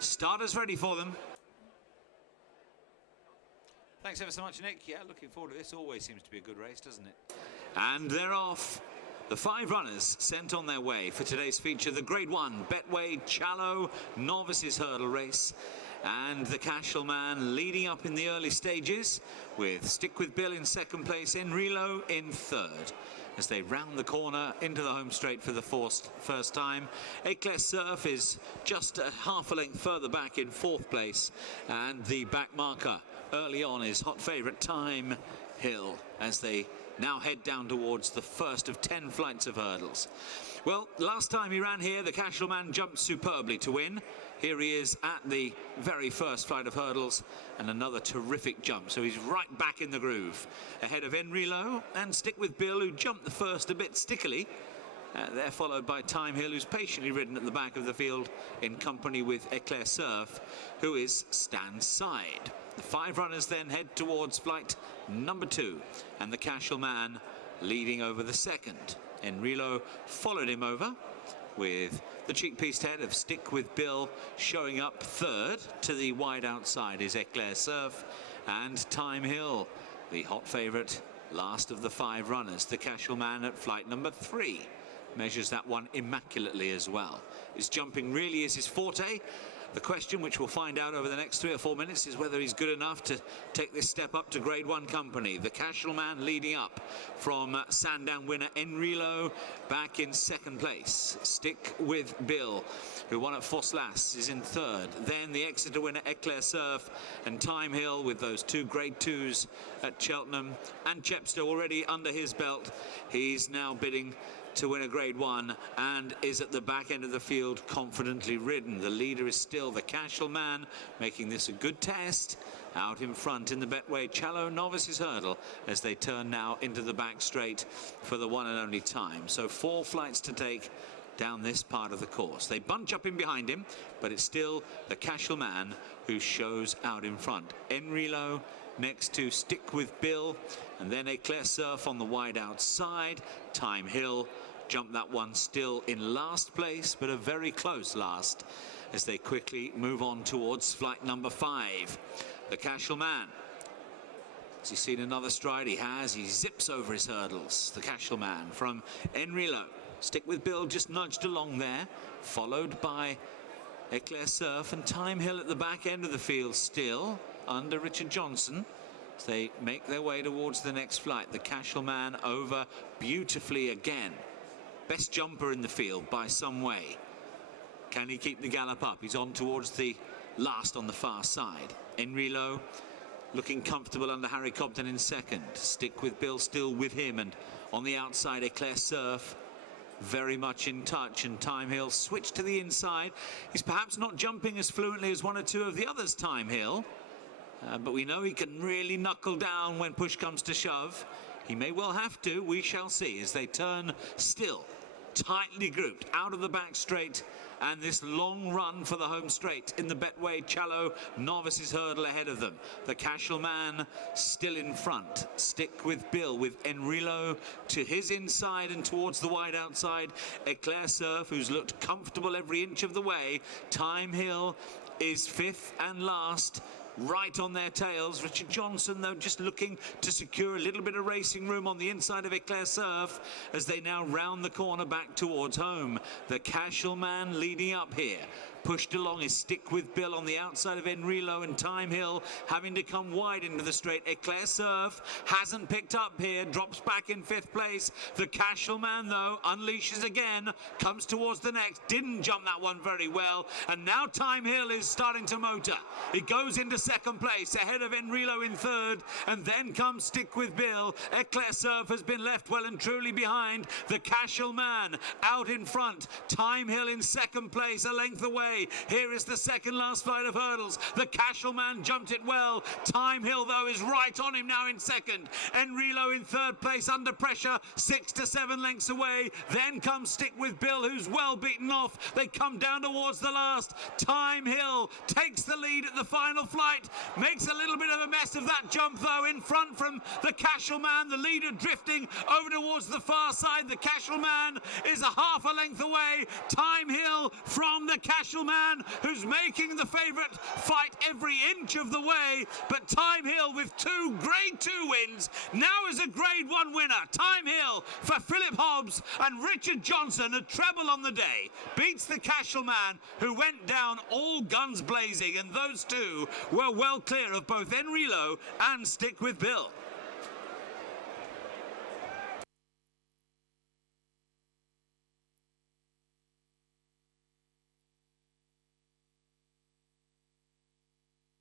Starters ready for them. Thanks ever so much, Nick. Yeah, looking forward to this. Always seems to be a good race, doesn't it? And they're off. The 5 runners sent on their way for today's feature, the Grade 1 Betway Challow Novices Hurdle Race. And the Cashel Man leading up in the early stages, with Stick With Bill in second place, Enrilo in third. As they round the corner into the home straight for the first time. Eclair Surf is just a half a length further back in fourth place. And the back marker early on is hot favourite Time Hill, as they now head down towards the first of 10 flights of hurdles. Well, last time he ran here, the Cashel Man jumped superbly to win. Here he is at the very first flight of hurdles, and another terrific jump. So he's right back in the groove. Ahead of Enrilo and Stick With Bill, who jumped the first a bit stickily. They're followed by Time Hill, who's patiently ridden at the back of the field in company with Eclair Surf, who is stand side. The 5 runners then head towards flight number 2, and the Cashel Man leading over the second. Enrilo followed him over, with the cheek-pieced head of Stick With Bill showing up third. To the wide outside is Eclair Surf, and Time Hill, the hot favourite, last of the 5 runners. The Cashel Man at flight number 3 measures that one immaculately as well. His jumping really is his forte. The question, which we'll find out over the next 3 or 4 minutes, is whether he's good enough to take this step up to Grade 1 company. The Cashel Man leading up from Sandown winner Enrilo, back in second place. Stick With Bill, who won at Fosslas, is in third. Then the Exeter winner Eclair Surf, and Time Hill with those 2 Grade 2s at Cheltenham, and Chepstow already under his belt. He's now bidding to win a Grade 1 and is at the back end of the field, confidently ridden. The leader is still the Cashel Man, making this a good test. Out in front in the Betway Challow Novices Hurdle, as they turn now into the back straight for the one and only time. So 4 flights to take down this part of the course. They bunch up in behind him, but it's still the Cashel Man who shows out in front. Enrilo next to Stick With Bill, and then Eclair Surf on the wide outside. Time Hill jumped that one still in last place, but a very close last, as they quickly move on towards flight number 5. The Cashel Man, has he seen another stride? He has. He zips over his hurdles. The Cashel Man from Enrilo. Stick With Bill just nudged along there, followed by Eclair Surf, and Time Hill at the back end of the field still under Richard Johnson, as they make their way towards the next flight. The Cashel Man over beautifully again. Best jumper in the field by some way. Can he keep the gallop up? He's on towards the last on the far side. Enrilo looking comfortable under Harry Cobden in second. Stick With Bill still with him, and on the outside Eclair Surf very much in touch, and Time Hill switched to the inside. He's perhaps not jumping as fluently as 1 or 2 of the others, Time Hill, but we know he can really knuckle down when push comes to shove. He may well have to. We shall see as they turn still tightly grouped out of the back straight, and this long run for the home straight in the Betway Challow Novices Hurdle ahead of them. The Cashel Man still in front. Stick With Bill with Enrilo to his inside and towards the wide outside. Eclair Surf, who's looked comfortable every inch of the way. Time Hill is 5th and last, right on their tails. Richard Johnson, though, just looking to secure a little bit of racing room on the inside of Eclair Surf, as they now round the corner back towards home. The Cashel Man leading up here. Pushed along is Stick With Bill on the outside of Enrilo, and Time Hill having to come wide into the straight. Eclair Surf hasn't picked up here, drops back in 5th place. The Cashel Man, though, unleashes again, comes towards the next, didn't jump that one very well, and now Time Hill is starting to motor. He goes into second place, ahead of Enrilo in third, and then comes Stick With Bill. Eclair Surf has been left well and truly behind. The Cashel Man out in front. Time Hill in second place, a length away. Here is the second last flight of hurdles. The Cashel Man jumped it well. Time Hill, though, is right on him now in second. Enrilo in third place under pressure, 6 to 7 lengths away. Then comes Stick With Bill, who's well beaten off. They come down towards the last. Time Hill takes the lead at the final flight. Makes a little bit of a mess of that jump, though, in front from the Cashel Man. The leader drifting over towards the far side. The Cashel Man is a half a length away. Time Hill from the Cashel Man, who's making the favourite fight every inch of the way, but Time Hill with 2 Grade 2 wins, now is a Grade 1 winner. Time Hill for Philip Hobbs, and Richard Johnson, a treble on the day, beats the Cashel Man, who went down all guns blazing, and those two were well clear of both Enrilo and Stick with Bill.